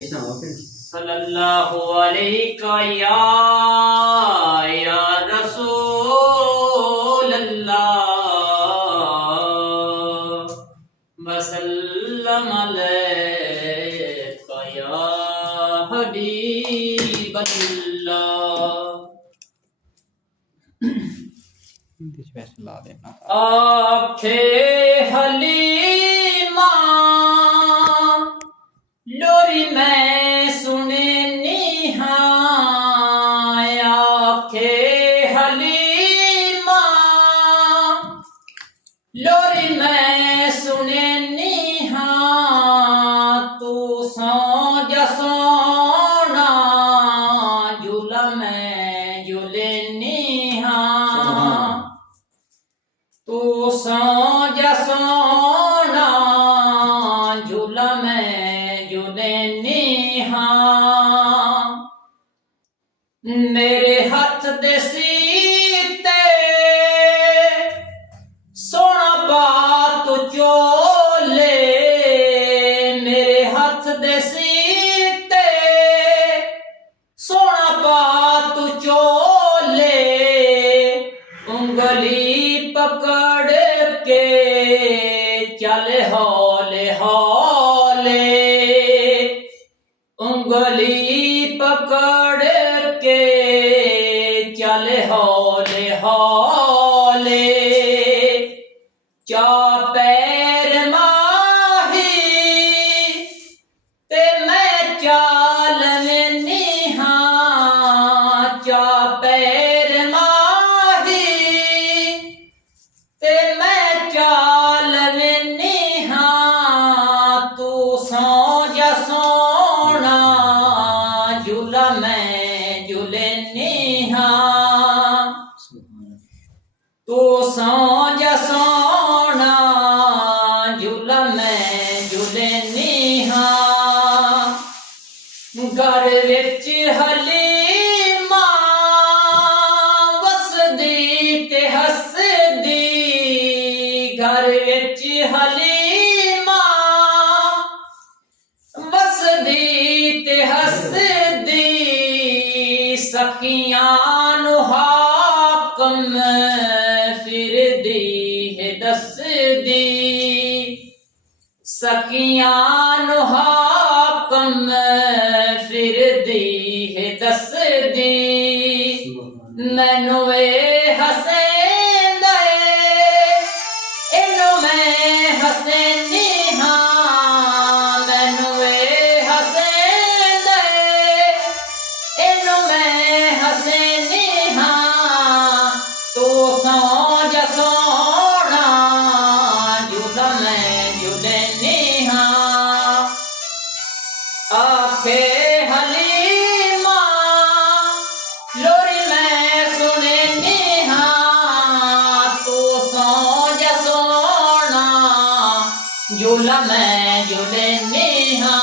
सल्लल्लाहु अलैहि या रसूल अल्लाह वसल्लम अलैका या हबीब अल्लाह। आखे हलीमा लोरी मैं सुने निहाय, आखे हलीमा लोरी मैं सुने निहा, तू सौ जसोना जुला मैं जुले निहा, तू सौ जसोना जुला मैं जुले निहा। मेरे हाथ दे सीते सोना बात चोले, मेरे हाथ दे सीते सोना बात चोले, उंगली पकड़ के चले हौले हौले, उंगली पकड़ के चले हौले हौले, चा पैर माही ते मैं चालन निहा, चा पैर माही ते मैं चालन निहा, तू सौ जसोना जुला मैं जुले निहा, तू सौ जसोना जुला मैं जुले निहा। घर विच हलीमा वसदी ते हसदी, घर विच हलीमा वसदी ते हसदी, सखियां नू हाकम फिरदी है दसदी, सखियां नू हाकम फिरदी है दसदी, मैनू ए हसेंदे इनू मैं हसेनी हाँ, मैनू ए हसेंदे इनू मैं हसेनी हाँ, तू सौ जसोना जुला मैं जुले निहा। आखे हलीमा लोरी मैं सुने निहा, तू सौ जसोना जुला मैं जुले निहा।